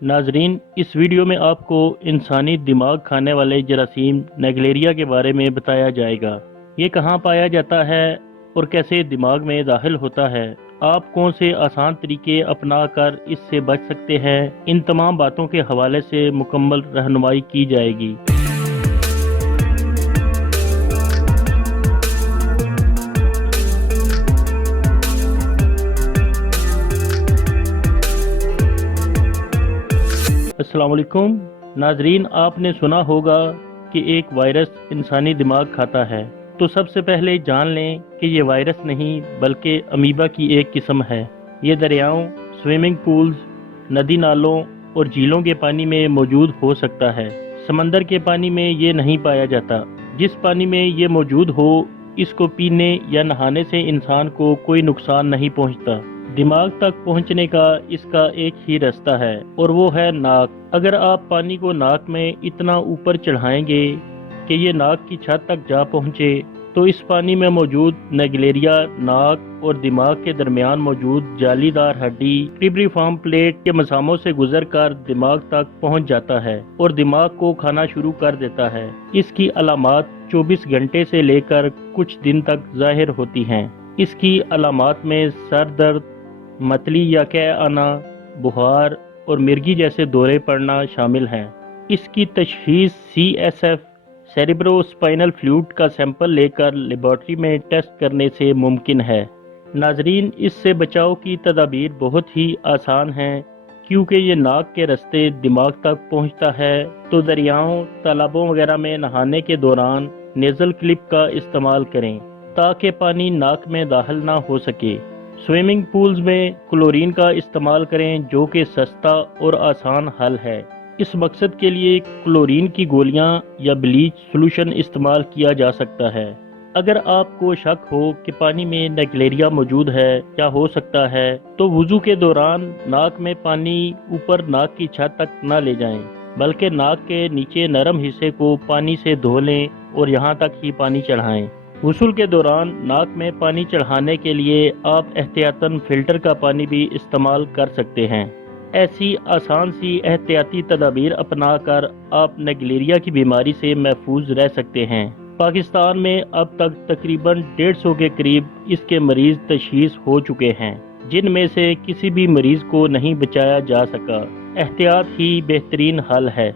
नाजरीन, इस वीडियो में आपको इंसानी दिमाग खाने वाले जरासीम नेगलेरिया के बारे में बताया जाएगा। ये कहाँ पाया जाता है और कैसे दिमाग में दाखिल होता है। आप कौन से आसान तरीके अपना कर इससे बच सकते हैं, इन तमाम बातों के हवाले से मुकम्मल रहनुमाई की जाएगी। अस्सलाम वालेकुम नाजरीन, आपने सुना होगा कि एक वायरस इंसानी दिमाग खाता है। तो सबसे पहले जान लें कि ये वायरस नहीं बल्कि अमीबा की एक किस्म है। ये दरियाओं, स्विमिंग पूल्स, नदी नालों और झीलों के पानी में मौजूद हो सकता है। समंदर के पानी में ये नहीं पाया जाता। जिस पानी में ये मौजूद हो, इसको पीने या नहाने से इंसान को कोई नुकसान नहीं पहुंचता। दिमाग तक पहुंचने का इसका एक ही रास्ता है और वो है नाक। अगर आप पानी को नाक में इतना ऊपर चढ़ाएंगे कि ये नाक की छत तक जा पहुंचे, तो इस पानी में मौजूद नेगलेरिया नाक और दिमाग के दरमियान मौजूद जालीदार हड्डी क्रिब्रिफॉर्म प्लेट के मसामों से गुजरकर दिमाग तक पहुंच जाता है और दिमाग को खाना शुरू कर देता है। इसकी अलामात 24 घंटे से लेकर कुछ दिन तक जाहिर होती हैं। इसकी अलामात में सर दर्द, मतली या कै आना, बुखार और मिर्गी जैसे दौरे पड़ना शामिल हैं। इसकी तशखीस CSF सेरिब्रोस्पाइनल फ्लूइड का सैंपल लेकर लेबॉर्ट्री में टेस्ट करने से मुमकिन है। नाजरीन, इससे बचाव की तदाबीर बहुत ही आसान हैं, क्योंकि ये नाक के रास्ते दिमाग तक पहुंचता है। तो दरियाओं, तालाबों वगैरह में नहाने के दौरान नेज़ल क्लिप का इस्तेमाल करें ताकि पानी नाक में दाखिल ना हो सके। स्विमिंग पूल्स में क्लोरीन का इस्तेमाल करें, जो कि सस्ता और आसान हल है। इस मकसद के लिए क्लोरीन की गोलियां या ब्लीच सॉल्यूशन इस्तेमाल किया जा सकता है। अगर आपको शक हो कि पानी में नेगलेरिया मौजूद है या हो सकता है, तो वुजू के दौरान नाक में पानी ऊपर नाक की छत तक न ले जाएं, बल्कि नाक के नीचे नरम हिस्से को पानी से धो लें और यहाँ तक ही पानी चढ़ाएं। गुस्ल के दौरान नाक में पानी चढ़ाने के लिए आप एहतियातन फिल्टर का पानी भी इस्तेमाल कर सकते हैं। ऐसी आसान सी एहतियाती तदाबीर अपनाकर आप नेगलेरिया की बीमारी से महफूज रह सकते हैं। पाकिस्तान में अब तक तकरीबन 150 के करीब इसके मरीज तशखीस हो चुके हैं, जिनमें से किसी भी मरीज को नहीं बचाया जा सका। एहतियात ही बेहतरीन हल है।